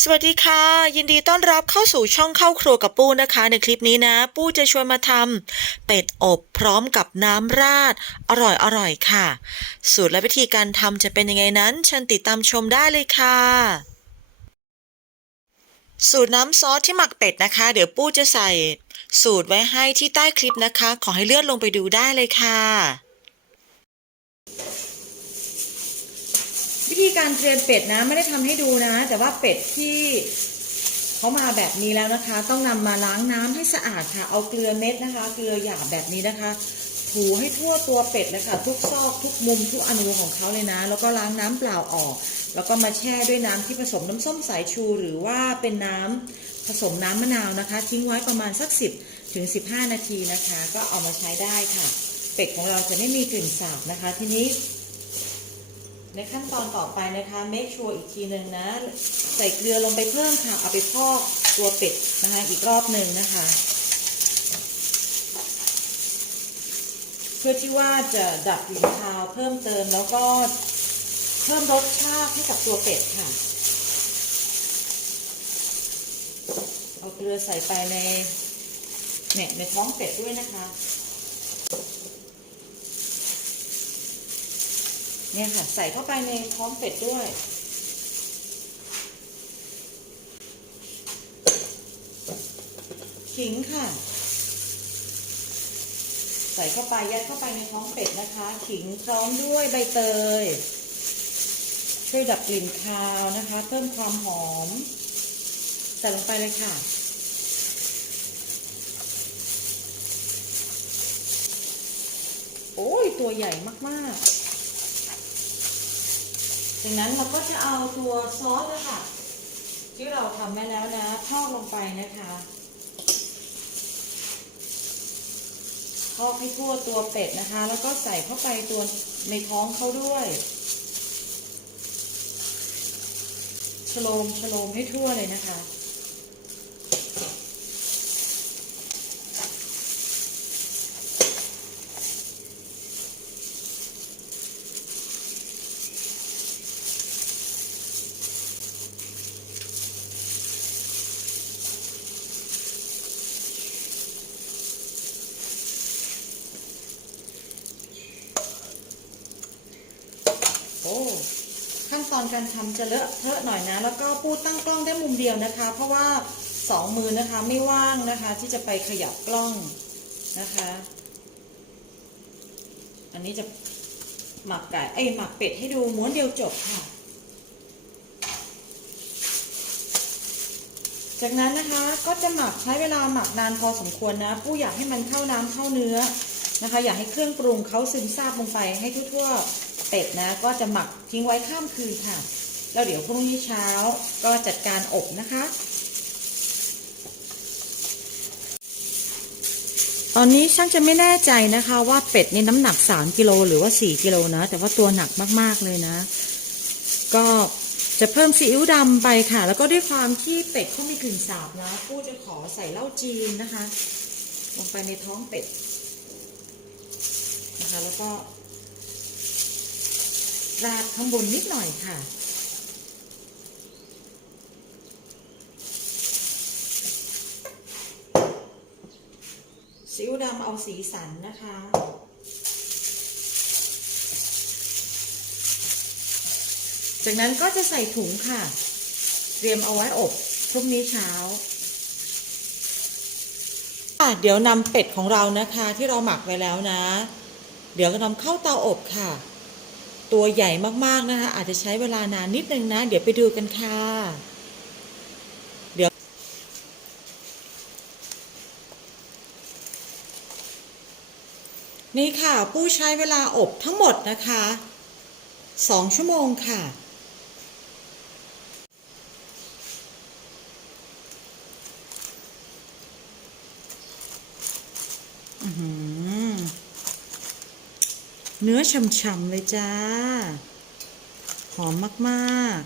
สวัสดีค่ะ ยินดีต้อนรับเข้าสู่ช่องเข้าครัวกับปู้นะคะ ในคลิปนี้นะ ปู้จะชวนมาทำเป็ดอบพร้อมกับน้ำราด อร่อยอร่อยค่ะ สูตรและวิธีการทำจะเป็นยังไงนั้นเชิญติดตามชมได้เลยค่ะ สูตรน้ำซอสที่หมักเป็ดนะคะ เดี๋ยวปู้จะใส่สูตรไว้ให้ที่ใต้คลิปนะคะ ขอให้เลื่อนลงไปดูได้เลยค่ะ วิธีการเตรียมเป็ดนะไม่ได้ทำให้ดูนะ แต่ว่าเป็ดที่เขามาแบบนี้แล้วนะคะ ต้องนำมาล้างน้ำให้สะอาดค่ะ เอาเกลือเม็ดนะคะ เกลือหยาบแบบนี้นะคะ ถูให้ทั่วตัวเป็ดเลยค่ะ ทุกซอกทุกมุมทุกอนูของเขาเลยนะ แล้วก็ล้างน้ำเปล่าออก แล้วก็มาแช่ด้วยน้ำที่ผสมน้ำส้มสายชู หรือว่าเป็นน้ำผสมน้ำมะนาวนะคะ ทิ้งไว้ประมาณสัก 10ถึง15 นาทีนะคะ ก็เอามาใช้ได้ค่ะ เป็ดของเราจะไม่มีกลิ่นสาบนะคะ ทีนี้ ในขั้นตอนต่อไปนะคะ make sure อีกทีหนึ่งนะ ใส่เกลือลงไปเพิ่มค่ะ เอาไปพอกตัวเป็ดนะคะ อีกรอบหนึ่งนะคะ เพื่อที่ว่าจะดับกลิ่นคาวเพิ่มเติมแล้วก็เพิ่มรสชาติให้กับตัวเป็ดค่ะ เอาเกลือใส่ไปในเนี่ยในท้องเป็ดด้วยนะคะ เนี่ยค่ะ ใส่เข้าไปในท้องเป็ดด้วย ขิงค่ะ ใส่เข้าไปยัดเข้าไปในท้องเป็ดนะคะ ขิงพร้อมด้วยใบเตย ช่วยดับกลิ่นคาวนะคะ เพิ่มความหอม ใส่ลงไปเลยค่ะโอ้ย ตัวใหญ่มาก ๆ จากนั้นเราก็จะเอาตัวซอสเลยค่ะที่เราทำไว้แล้วนะทอดลงไปนะคะทอดให้ทั่วตัวเป็ดนะคะ แล้วก็ใส่เข้าไปตัวในท้องเขาด้วยชโลมชโลมให้ทั่วเลยนะคะ โอ้ ขั้นตอนการทำจะเลอะเทอะหน่อยนะ แล้วก็ปูดตั้งกล้องได้มุมเดียวนะคะ เพราะว่าสองมือนะคะไม่ว่างนะคะ ที่จะไปขยับกล้องนะคะ อันนี้จะหมักไก่เอหมักเป็ดให้ดูม้วนเดียวจบค่ะ จากนั้นนะคะก็จะหมักใช้เวลาหมักนานพอสมควรนะปู้อยากให้มันเข้าน้ำเข้าเนื้อนะคะ อยากให้เครื่องปรุงเขาซึมซาบลงไปให้ทั่วๆ เป็ดนะก็จะหมักทิ้งไว้ข้ามคืนค่ะ แล้วเดี๋ยวพรุ่งนี้เช้าก็จัดการอบนะคะ ตอนนี้ช่างจะไม่แน่ใจนะคะว่าเป็ดนี่น้ำหนัก 3กิโลหรือว่า 4กิโลนะ แต่ว่าตัวหนักมากๆเลยนะ ก็จะเพิ่มซีอิ๊วดำไปค่ะ แล้วก็ด้วยความที่เป็ดเขามีกลิ่นสาบนะปู้จะขอใส่เหล้าจีนนะคะ ลงไปในท้องเป็ดนะคะ แล้วก็ ราดข้างบนนิดหน่อยค่ะซีอิ๊วดำเอาสีสันนะคะจากนั้นก็จะใส่ถุงค่ะ เตรียมเอาไว้อบพรุ่งนี้เช้าค่ะเดี๋ยวนำเป็ดของเรานะคะ ที่เราหมักไว้แล้วนะ เดี๋ยวก็นำเข้าเตาอบค่ะ ตัวใหญ่มากๆนะคะ อาจจะใช้เวลานานนิดนึงนะ เดี๋ยวไปดูกันค่ะ เดี๋ยว นี่ค่ะปู้ใช้เวลาอบทั้งหมดนะคะสองชั่วโมงค่ะ เนื้อฉ่ำๆเลยจ้า หอมมาก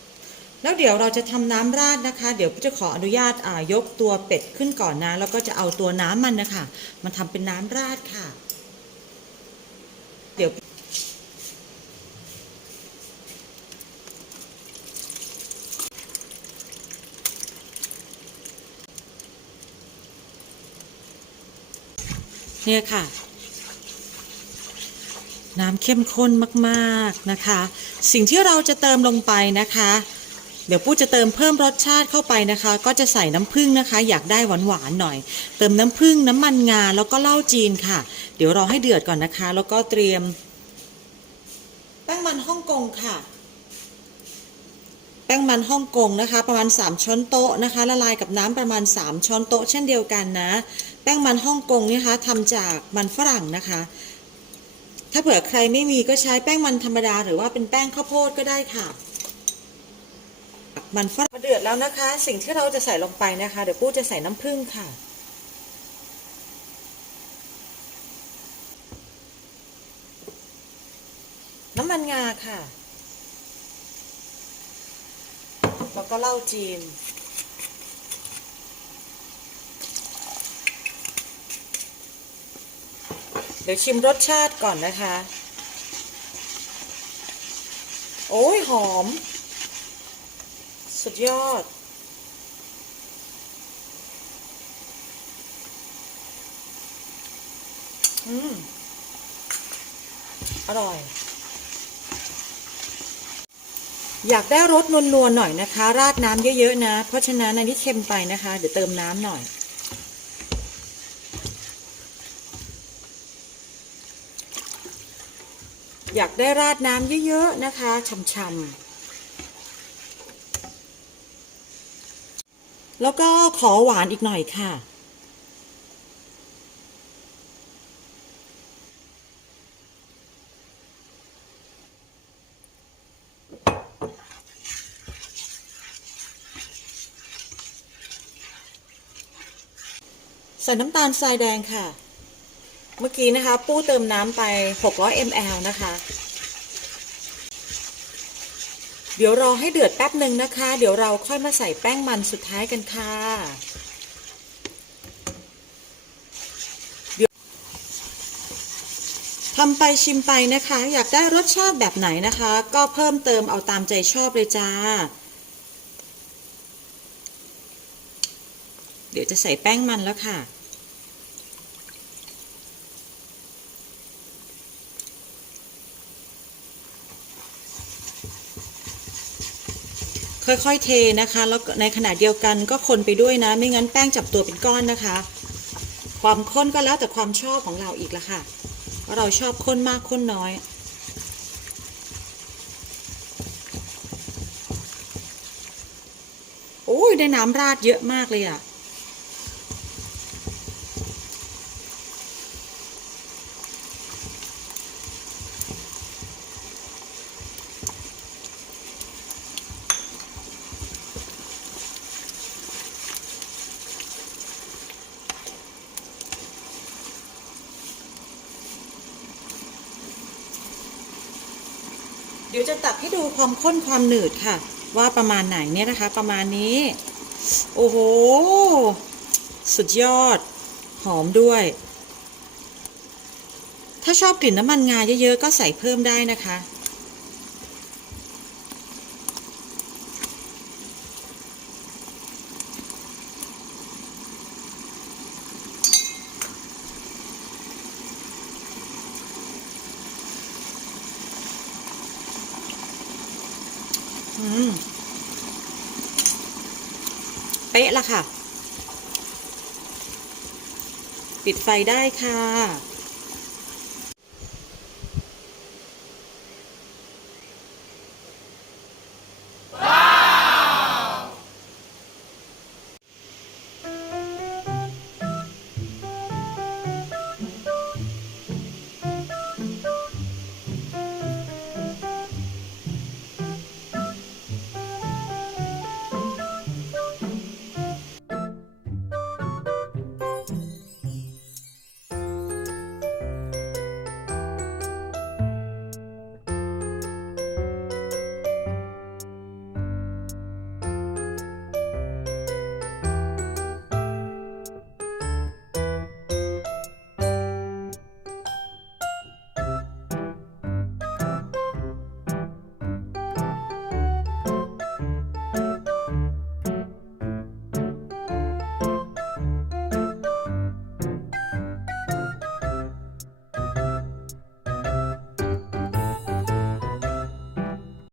ๆ แล้วเดี๋ยวเราจะทำน้ำราดนะคะ เดี๋ยวจะขออนุญาตายกตัวเป็ดขึ้นก่อนนะ แล้วก็จะเอาตัวน้ำมันนะคะมาทำเป็นน้ำราดค่ะ เดี๋ยวเนี่ยค่ะ น้ำเข้มข้นมากๆนะคะ สิ่งที่เราจะเติมลงไปนะคะ เดี๋ยวปู้จะเติมเพิ่มรสชาติเข้าไปนะคะ ก็จะใส่น้ำผึ้งนะคะ อยากได้หวานๆหน่อย เติมน้ำผึ้งน้ำมันงาแล้วก็เหล้าจีนค่ะ เดี๋ยวรอให้เดือดก่อนนะคะ แล้วก็เตรียม แป้งมันฮ่องกงค่ะ แป้งมันฮ่องกงนะคะ ประมาณ 3 ช้อนโต๊ะนะคะ ละลายกับน้ำประมาณ 3 ช้อนโต๊ะเช่นเดียวกันนะ แป้งมันฮ่องกงเนี่ยนะคะทำจากมันฝรั่งนะคะ ถ้าเผื่อใครไม่มีก็ใช้แป้งมันธรรมดา หรือว่าเป็นแป้งข้าวโพดก็ได้ค่ะ มันฝรั่งเดือดแล้วนะคะ สิ่งที่เราจะใส่ลงไปนะคะ เดี๋ยวปู้จะใส่น้ำผึ้งค่ะ น้ำมันงาค่ะ แล้วก็เหล้าจีน ดี๋ยวชิมรสชาติก่อนนะคะ โอ้ยหอม สุดยอด อืม อร่อย อยากได้รสนวลๆหน่อยนะคะ ราดน้ำเยอะ ๆ นะ เพราะฉะนั้นอันนี้เค็มไปนะคะ เดี๋ยวเติมน้ำหน่อย อยากได้ราดน้ำเยอะๆนะคะช่ำๆแล้วก็ขอหวานอีกหน่อยค่ะ ใส่น้ำตาลทรายแดงค่ะ เมื่อกี้นะคะ ปู้เติมน้ำไป 600 ml นะคะ เดี๋ยวรอให้เดือดแป๊บหนึ่งนะคะ เดี๋ยวเราค่อยมาใส่แป้งมันสุดท้ายกันค่ะทำไปชิมไปนะคะ อยากได้รสชาติแบบไหนนะคะ ก็เพิ่มเติมเอาตามใจชอบเลยจ้า เดี๋ยวจะใส่แป้งมันแล้วค่ะ ค่อยๆเทนะคะ แล้วในขณะเดียวกันก็คนไปด้วยนะ ไม่งั้นแป้งจับตัวเป็นก้อนนะคะ ความข้นก็แล้วแต่ความชอบของเราอีกละค่ะว่าเราชอบข้นมากข้นน้อย โอ้ยได้น้ำราดเยอะมากเลยอะ เดี๋ยวจะตักให้ดูความข้นความหนืดค่ะ ว่าประมาณไหนเนี่ยนะคะ ประมาณนี้ โอ้โห สุดยอด หอมด้วย ถ้าชอบกลิ่นน้ำมันงาเยอะๆ ก็ใส่เพิ่มได้นะคะ เป๊ะละค่ะ ปิดไฟได้ค่ะ